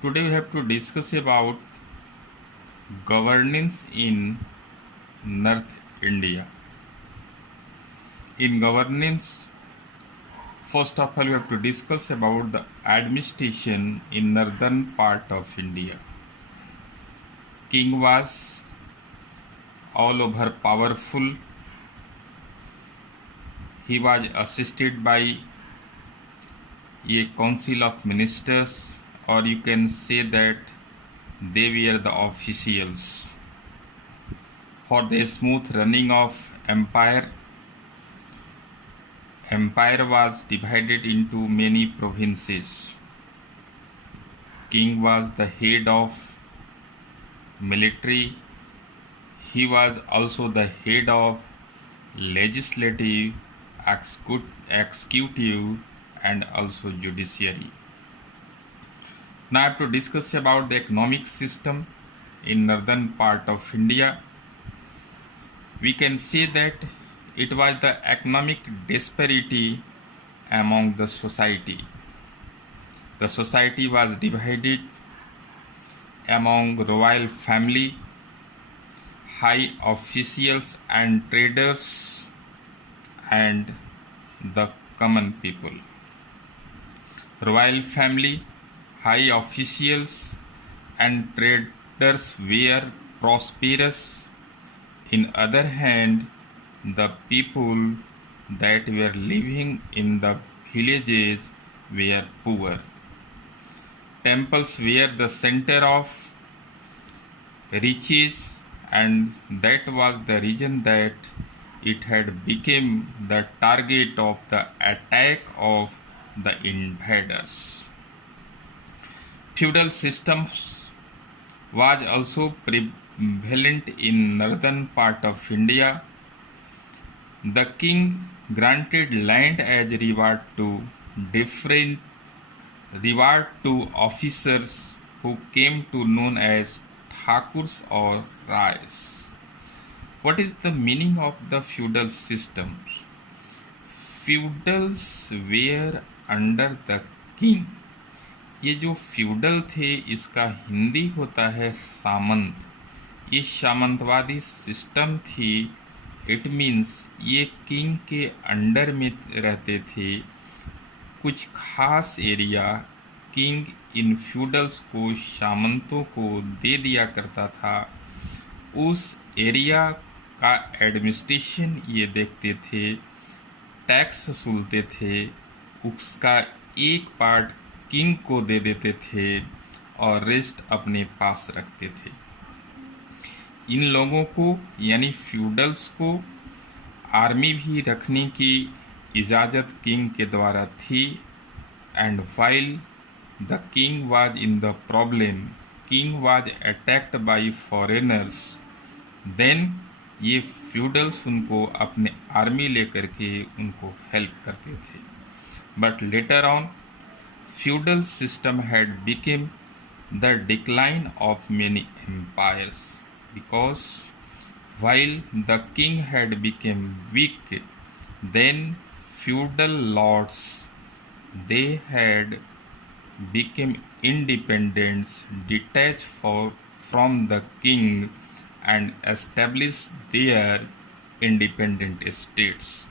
Today we have to discuss about governance in North India. In governance, first of all, we have to discuss about the administration in northern part of India. King was all over powerful. He was assisted by a council of ministers, or you can say that they were the officials. For the smooth running of empire was divided into many provinces. King was the head of military. He was also the head of legislative, executive, and also judiciary. Now I have to discuss about the economic system in northern part of India. We can say that it was the economic disparity among the society. The society was divided among royal family, high officials and traders, and the common people. Royal family, high officials and traders were prosperous. In other hand, the people that were living in the villages were poor. Temples were the center of riches, and that was the reason that it had become the target of the attack of the invaders. Feudal systems was also prevalent in northern part of India. The king granted land as reward to officers who came to known as Thakurs or Rais. What is the meaning of the feudal systems? Feudals were under the king. ये जो feudal थे इसका हिंदी होता है सामंत. ये सामंतवादी system थी. It means ये king के अंडर में रहते थे. कुछ खास एरिया किंग इन फ्यूडल्स को, सामंतों को दे दिया करता था. उस एरिया का एडमिनिस्ट्रेशन ये देखते थे, टैक्स वसूलते थे, उसका एक पार्ट किंग को दे देते थे और रेस्ट अपने पास रखते थे. इन लोगों को यानी फ्यूडल्स को आर्मी भी रखने की इजाज़त किंग के द्वारा थी. And while the king was in the problem, king was attacked by foreigners, then ये फ्यूडल्स उनको अपने आर्मी लेकर के उनको हेल्प करते थे. But later on feudal system had become the decline of many empires, because while the king had become weak, then feudal lords, they had become independent, detached from the king and established their independent states.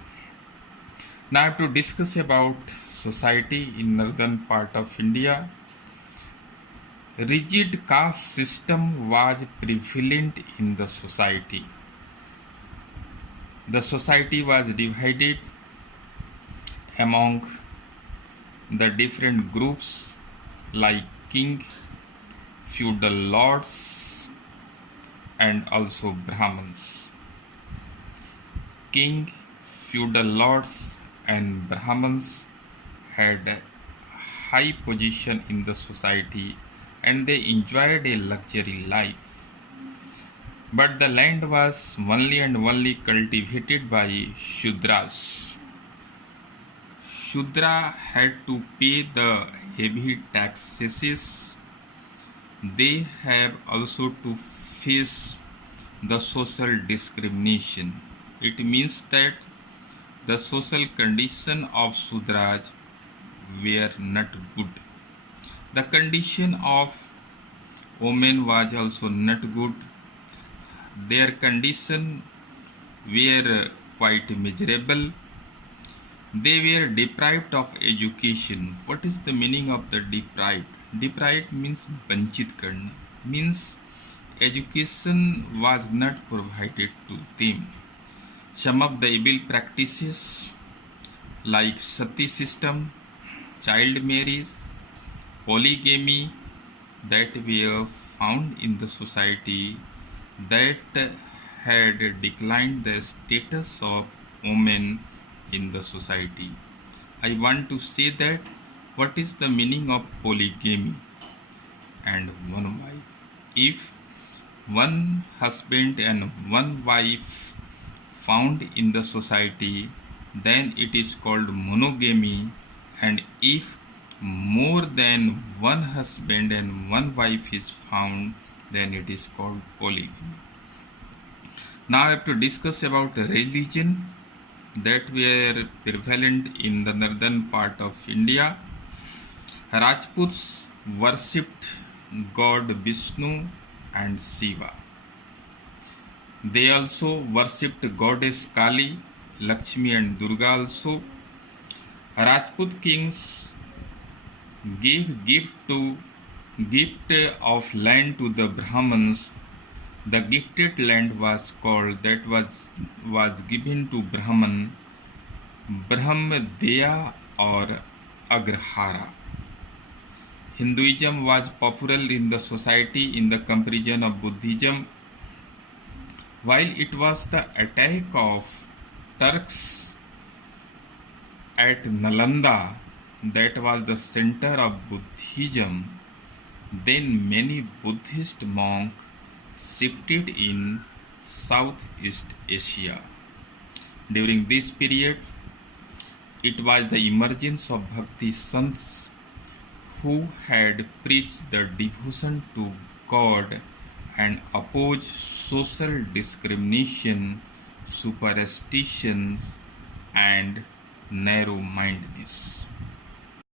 Now I have to discuss about society in northern part of India. Rigid caste system was prevalent in the society. The society was divided among the different groups like king, feudal lords, and also Brahmins. King, feudal lords, and Brahmins had a high position in the society and they enjoyed a luxury life. But the land was only and only cultivated by Shudras. Shudra had to pay the heavy taxes. They have also to face the social discrimination. It means that the social condition of Shudras were not good. The condition of women was also not good. Their condition were quite miserable. They were deprived of education. What is the meaning of the deprived? Deprived means vanchit karna, means education was not provided to them. Some of the evil practices like sati system, child marriage, polygamy that were found in the society that had declined the status of women in the society. I want to say that what is the meaning of polygamy and one wife? If one husband and one wife found in the society, then it is called monogamy, and if more than one husband and one wife is found, then it is called polygamy. Now I have to discuss about religion that were prevalent in the northern part of India. Rajputs worshipped God Vishnu and Shiva. They also worshipped goddess Kali, Lakshmi and Durga also. Rajput kings gave gift of land to the Brahmins. The gifted land was called, that was given to Brahman, Brahmadeya or Agrahara. Hinduism was popular in the society in the comparison of Buddhism. While it was the attack of Turks at Nalanda that was the center of Buddhism, then many Buddhist monks shifted in Southeast Asia. During this period, it was the emergence of Bhakti Sants who had preached the devotion to God and opposed social discrimination, superstitions, and narrow-mindedness.